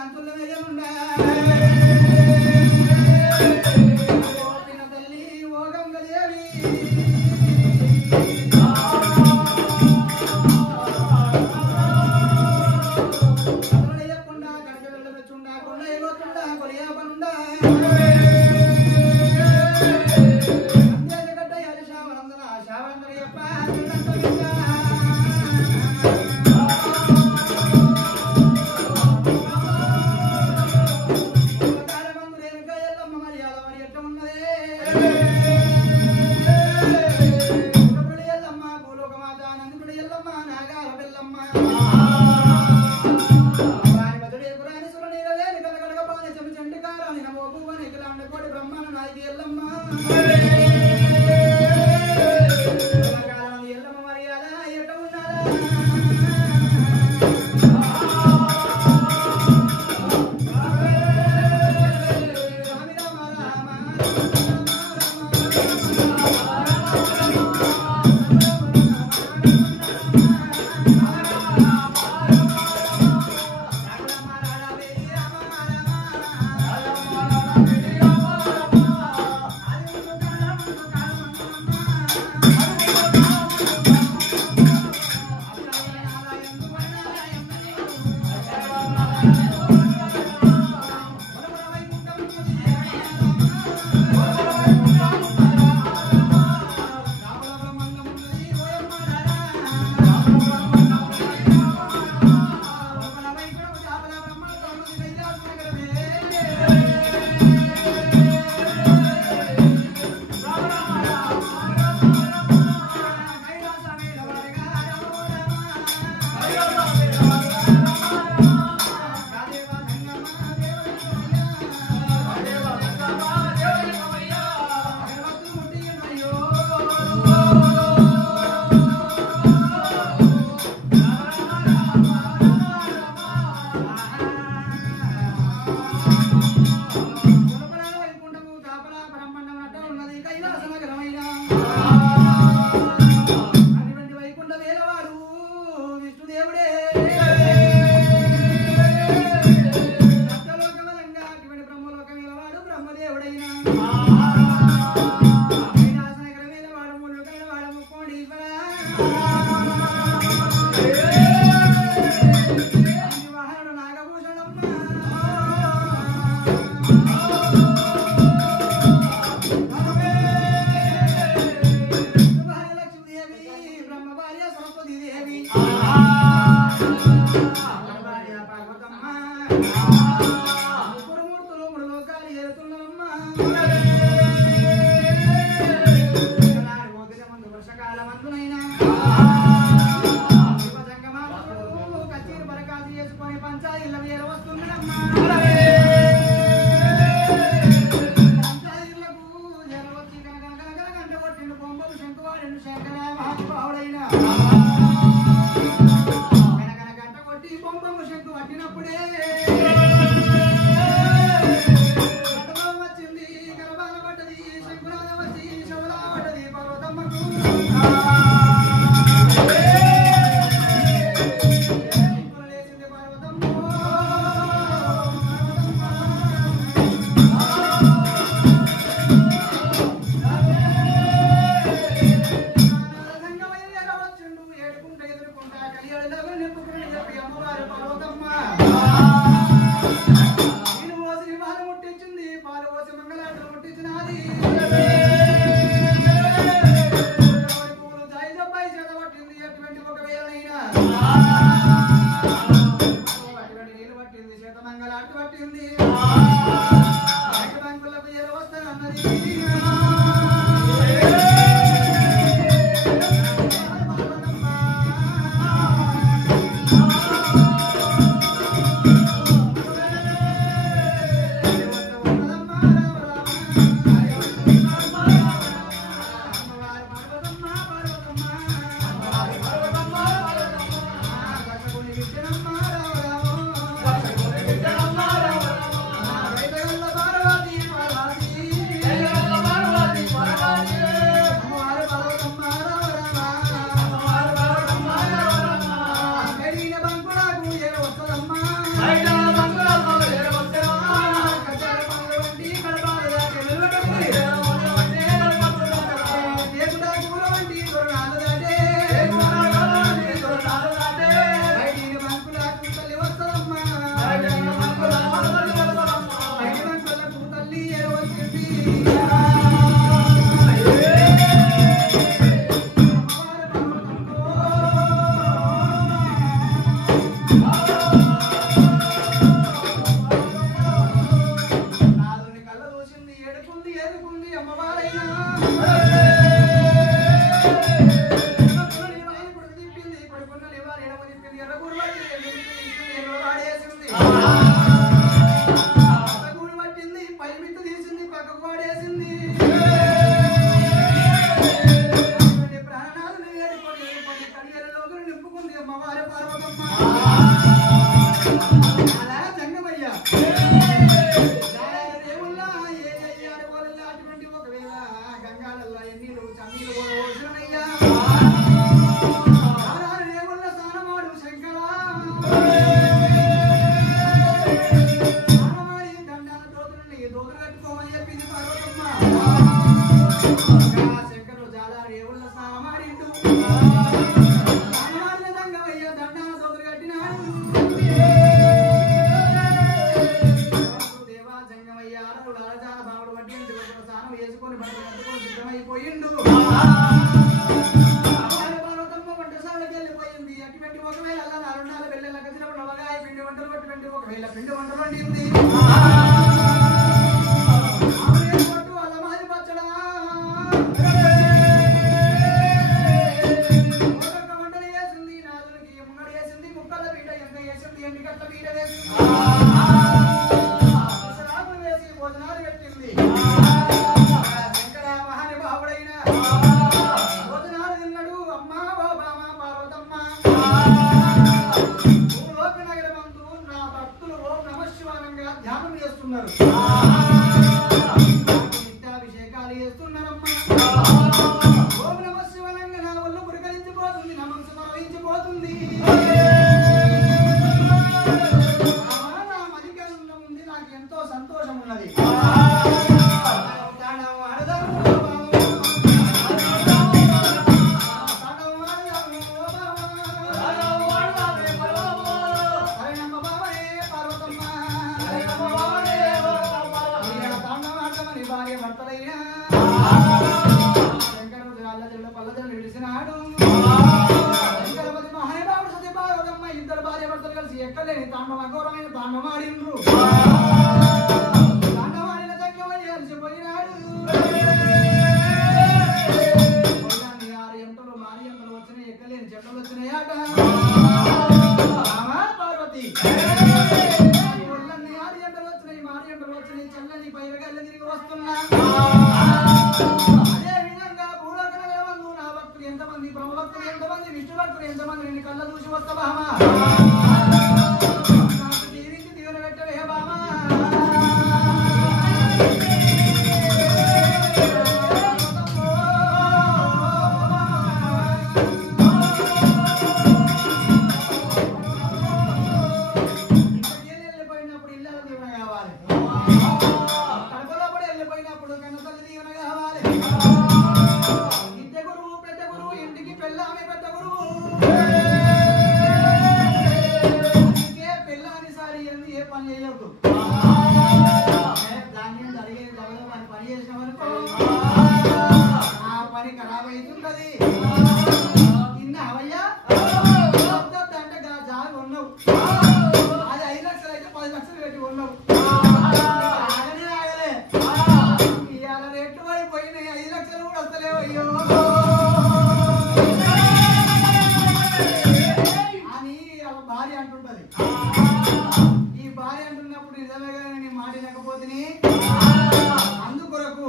కాంతుల వేయనుండా పిన్న తల్లి ఓ గంగదేవి కదలయ్యకుండా కనక వెళ్ళవచ్చుండా కొండ ఎగొచ్చుండా కొలియా పనుండా అందేజగడ్డ యాలి శావరందన శావరందన యప్ప Bye. తోటి ఒకవేళ పిండి వంట వండింది నిత్యాభిషేకాలు చేస్తున్నారమ్మా ఓం నమ శివనంగా నా ఒళ్ళు పురకరించిపోతుంది నా మనసు మరవించిపోతుంది నా మదికరంలో ఉంది నాకు ఎంతో సంతోషం ఉన్నది ఇద్దరు భార్య భర్తలు కలిసి ఎక్కలేని తాండవ ఘోరమైన తాండవాడిండ్రు తాండవాడిన చక్కమని కలిసిపోయినాడు 6 ఎంటలు మారి ఎంటలు వచ్చినాయి ఎక్కలేని చెట్టలు వచ్చినాయట పార్వతి 6 ఎంటలు వచ్చినాయి మారి ఎంటలు వచ్చినాయి చల్లని పైరగాళ్ళు తిరిగి వస్తున్నా అదే విధంగా భూలోకన వేవందు నా భక్తులు ఎంతమంది బ్రహ్మభక్తులు ఎంతమంది విష్ణు భక్తులు ఎంతమంది నిన్ను కళ్ళ చూసి వస్తావా నాకు దీవించి దీవెన పెట్టవే బామా వెళ్ళిపోయినప్పుడు ఇళ్ళ దీవెన కావాలి కడపలో పడి వెళ్ళిపోయినప్పుడు కన్నతల్లి దీవెన కావాలి ఇంటి గురువు పెద్ద గురువు ఇంటికి పెళ్ళామే పెద్ద గురువు పెళ్ళాని సారి ఏ పని చేయొద్దు ధాన్యం జరిగే పని చేసినామనుకో ఆ పని ఖరాబ్ అవుతుంటది తిన్నావయ్యా అంటే జాగా ఉన్నావు అది 5 లక్షలు అయితే 10 లక్షలు పెట్టి ఉన్నావు ఆగనే ఆగలే ఇవాళ రేట్లు పడిపోయినాయి 5 లక్షలు కూడా వస్తలేవు అయ్యో అని భార్య అంటుంటది ఈ భార్య అంటున్నప్పుడు నిజమే కానీ నేను మాట్లాడకపోతే అందుకొరకు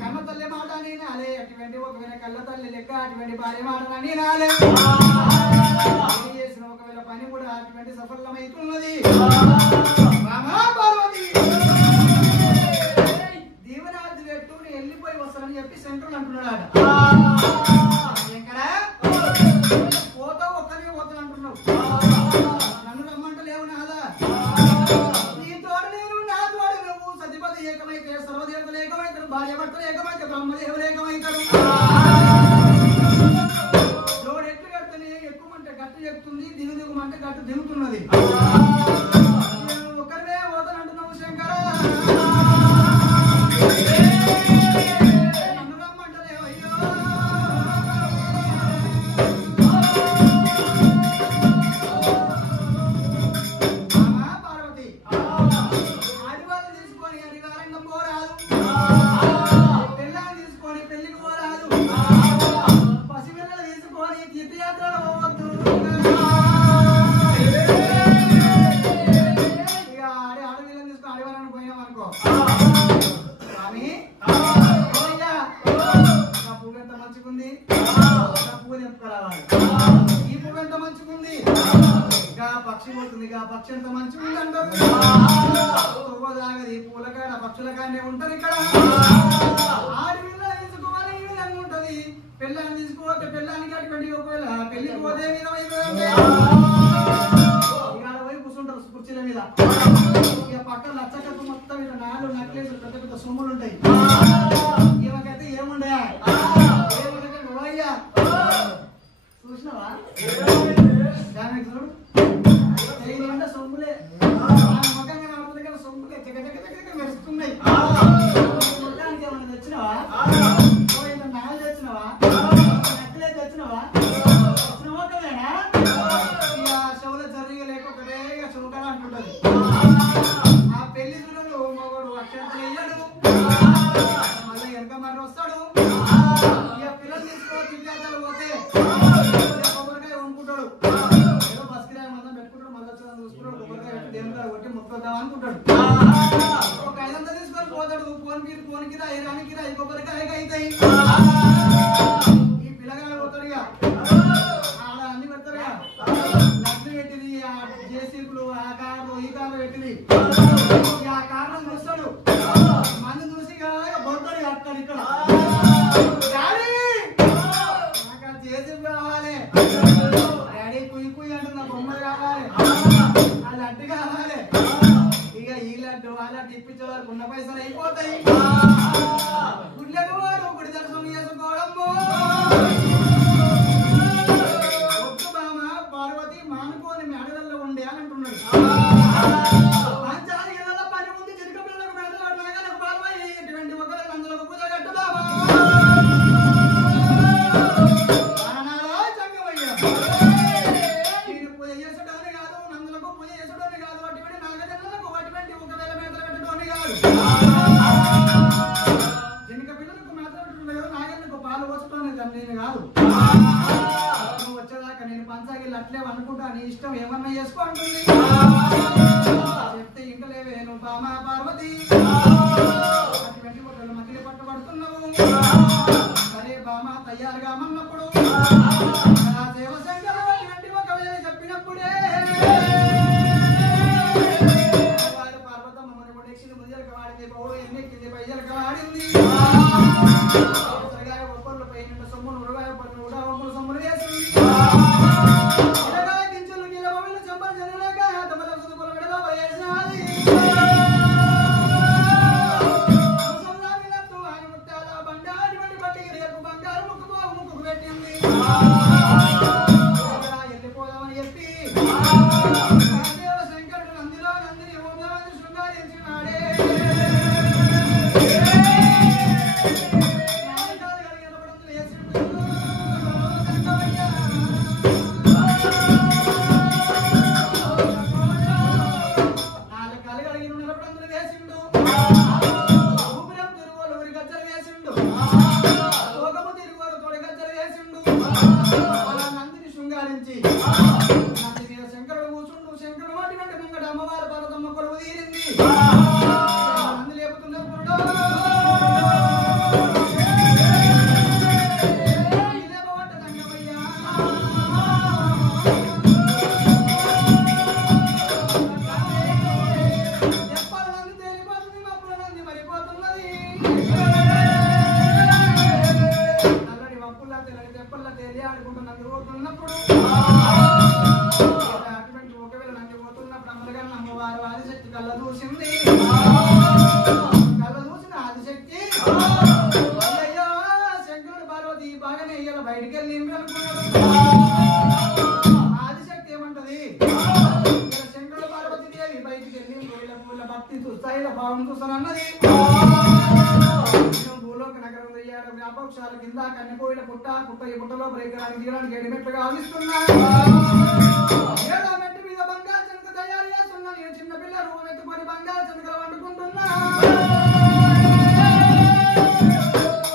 కన్న తల్లి మాట నేనాలే అటువంటి ఒకవేళ కళ్ళ తల్లి లెక్క అటువంటి భార్య మాట నేనాలే చేసిన ఒకవేళ పని కూడా అటువంటి సఫలమైతున్నది పార్వతి దీవనార్థి పెట్టు నేను వెళ్ళిపోయి వస్తానని చెప్పి సెంట్రల్ అంటున్నాడు ఎక్కడ పోతావు ఒక్కరికే పోతాను అంటున్నావు నన్ను రమ్మంటలేవు నాదా నీ తోడు నేను నా తోడు నువ్వు సతిపతి ఏకమైతే సర్వదేవతలు ఏకమైతారు భార్య భర్తలు ఏకమైతే బ్రహ్మదేవులు ఏకమైతారు జోడు ఎట్లు కడితేనే ఎక్కుమంటే గట్టు ఎక్కుతుంది దిగుమంటే గట్టు దిగుతున్నది ఒక్కరినే పోతాను అంటున్నావు శంకర నన్ను రమ్మంటలేవు అయ్యో పార్వతి ఆదివారం తీసుకొని అధికారంగా పోరాదు పెళ్ళాన్ని తీసుకొని పెళ్లికి పోరాదు పసిపిల్లలు తీసుకొని తీర్థయాత్రలు పోవద్దు ఇక ఆడపిల్లని తీసుకొని ఆదివారాన్ని పోయినాం అనుకో స్వామి పువ్వు ఎంత మంచిగుంది పువ్వు తెంపుకురావాలి ఈ పువ్వు ఎంత మంచిగుంది గా పక్షి పోతుంది గా పక్షి ఎంత మంచిగుంది అంటారు తాగది పూలకాడ పక్షుల కాడనే ఉంటారు ఇక్కడ ఆడపిల్ల తీసుకోవాలి ఈ విధంగా ఉంటది పెళ్ళాన్ని తీసుకోతే పెళ్ళానికి అటువంటి ఒకవేళ పెళ్లికి పోతే విధమైతే పోయి కూర్చుంటారు కుర్చీల మీద ఇక పక్కన లచ్చకట్టు మొత్తం ఇట్లా 4 నక్లేసులు పెద్ద పెద్ద సొమ్ములు ఉంటాయి ఈమెకైతే ఏముండే చూసినావా దానికి చూడు అంటే సొమ్ములే మొక్కగా నడుతుంది కదా సొమ్ములే చక్క మెరుస్తున్నాయి మొత్తానికి ఏమన్నా తెచ్చినావా నాలుగు తెచ్చినావా నక్కలే తెచ్చినావా తెచ్చినవా కదేనా ఇక చెవుల జరిగి లేకపోతే ఇక చెవుకరా అంటుంటది. ఆ పెళ్లి దురులు మగడు అక్షంతలు వేయడు, మళ్ళీ వెనక మరి వస్తాడు. ఇక పిల్లలు తీసుకోవచ్చు విద్యార్థులు పోతే కొబ్బరికాయ వండుకుంటాడు, ఏదో బస్కిరాయి మందం పెట్టుకుంటాడు, మళ్ళీ వచ్చి చూసుకుంటాడు, కొబ్బరికాయ పెట్టి దేవుని కొట్టి ముట్టుకొద్దాం అనుకుంటాడు. ఒక 500 తీసుకొని పోతాడు, పోనికి రాయిరానికి రాయి కొబ్బరికాయకి అవుతాయి. ఈ పిల్లగాడు పోతాడు, ఇక ఆడ అన్ని పెడతారు, లగ్నం పెట్టింది, ఆ జేసీబీలు ఆ కార్లు ఈ కార్లు పెట్టింది. ఆ కార్లను చూస్తాడు, మంది చూసి బొడతాడు అక్కడ ఇక్కడ, నాకు జేసీబీ కావాలి, డాడీ కుయ్యి కుయ్యి అంటున్నా, బొమ్మలు కావాలి, ఆ లడ్డు కావాలి. ఇక ఈ లడ్డు ఆ లడ్డు ఇప్పించే వరకు ఉన్న పైసలు అయిపోతాయి. గుడ్లకు వాడు గుడి దర్శనం చేసుకోవడము. ఒక్క బామ పార్వతి మానుకోని మేడలలో ఉండే అని అంటున్నాడు. పంచాలి ఇళ్ళ పని ఉంది, చిరుక పిల్లలకు మెడలాడినాగా నాకు పాల్వై ఎటువంటి ఒకవేళ అందులో పూజ కట్టు బామా నేను పూజ చేసడాన్ని కాదు, నందులకు పూజ చేసడాన్ని కాదు, అటువంటి నాగజనులకు అటువంటి ఒకవేళ మేతలు పెట్టడాన్ని కాదు, చిన్న పిల్లలకు మేతలు పెట్టడం నాగజనులకు పాలు పోసడాన్ని నేను కాదు. నువ్వు వచ్చేదాకా నేను పంచాగిళ్ళు అట్లే అనుకుంటా, నీ ఇష్టం ఏమన్నా చేసుకో అంటుంది. చెప్తే ఇంకా లేవే నువ్వు బామా పార్వతి అటువంటి ఒకళ్ళు మధ్య పట్టబడుతున్నావు. సరే బామా తయారుగా అన్నప్పుడు శివశంకర అటువంటి ఒకవేళ చెప్పినప్పుడే పార్వతమ్మ మన కొడెక్కింది, ముంజలకు వాడింది, పౌడు ఎన్నెక్కింది, పైజలకు వాడింది. ఒక్కళ్ళు పై నిండా సొమ్మును ఉడగాయ పన్ను ఉడా ఒక్కలు సొమ్మును వేసింది. గింజలు నీళ్ళ చెంపలు జనలేక తమల సుదుపుల విడలో వేసినది. వెళ్ళిపోదామని చెప్పి శంకరుడు నందిలో నందిని ఓందాన్ని శృంగారించినాడే. శంకరుడు కూర్చుండు, శంకరుడు వాటి ముంగట అమ్మవారి పార్వతమ్మ కొలువు తీరింది. నంది లేపుతున్నప్పుడు చెప్పాలని తేలిపోతుంది, మప్పుల నంది మరిపోతున్నది. నల్లడి మప్పుల్లా తెల్లడి తెప్పల్లా తేలి ఆడుకుంటున్నది పోతున్నప్పుడు ఒకవేళ నంది పోతున్నప్పుడు అమ్మగారు అమ్మవారు ఆదిశక్తి కళ్ళ చూసింది. కళ్ళ చూసిన ఆదిశక్తి అయ్యో శంకరుడు పార్వతి బాగానే ఇయ్యాల బయటికి వెళ్ళి అనుకున్నాడు. ఆదిశక్తి ఏమంటది, శంకరుడు పార్వతి దేవి బయటికి వెళ్ళి పూల భక్తి చూస్తాయిల భావం చూస్తానన్నది. భూలోక నగరం వెయ్యాడు వ్యాపక్షాల కింద కన్నెకోయిల పుట్ట పుట్ట ఈ పుట్టలో బ్రేకడానికి దిగడానికి 7 మెట్లుగా ఆవిస్తున్నా. 7వ మెట్టు మీద బంగారు చెనక తయారు చేస్తున్నా. నేను చిన్న పిల్ల రూపం ఎత్తుకొని బంగారు చెనకలు వండుకుంటున్నా.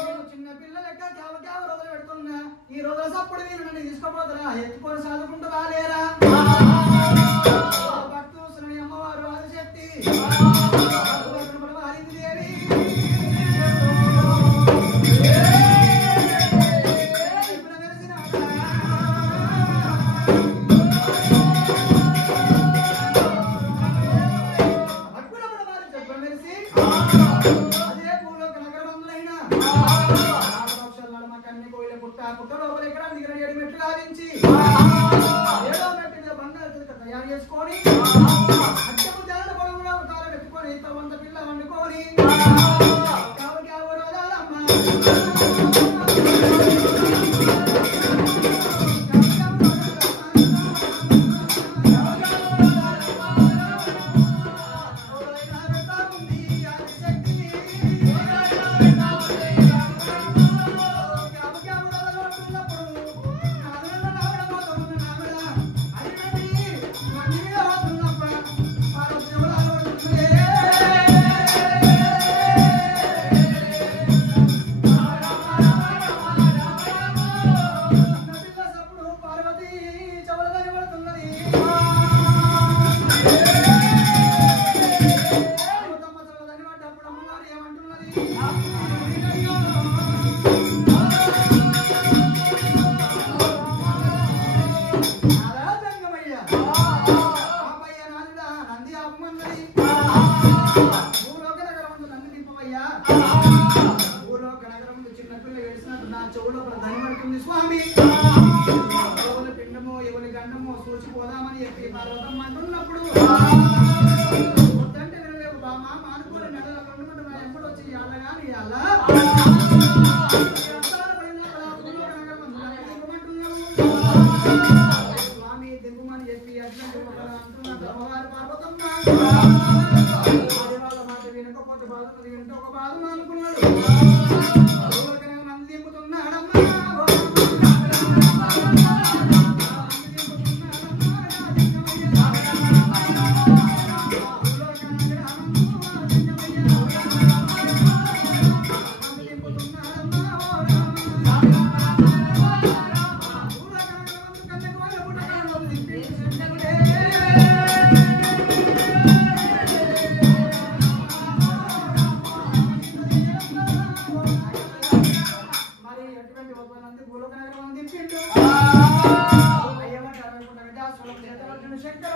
నేను చిన్న పిల్ల లెక్క కేవ రోజులు పెడుతున్నా. ఈ రోజుల సప్పుడు నేను నన్ను తీసుకోపోతున్నా, ఎత్తుకొని సాదుకుంటూ రాలేరా. భక్తు శ్రీ అమ్మవారు ఆదిశక్తి దేవి అదే భూలోక నగరమందులైన కన్ని కోయిల పుట్ట లోపల ఎక్కడ దిగిన 7 మెట్లు గావించి 7వ మెట్టు మీద బంగారు చిలుక తయారు చేసుకొని అడ్డపు జాల పొడవులో తార పెట్టుకొని తవంత పిల్ల వండుకొని నా చెవులో ధనపడుతుంది స్వామి ఎవరి పిండమో ఎవరి గండమో సూచిపోదామని చెప్పి పార్వతం అంటున్నప్పుడు వద్దంటే వినలేవు బామా మానుకోలే మెడల కొండమంటే నా ఎప్పుడు వచ్చి ఇవ్వాలి కానీ అలా స్వామి దింపుమని చెప్పి అట్లా అంటున్నారు అమ్మవారి పార్వతం వాళ్ళ మాట వినకపోతే బాధ వింటే ఒక బాధ అనుకున్నాడు నన్ను దింపుతున్నాడమ్మా శంకర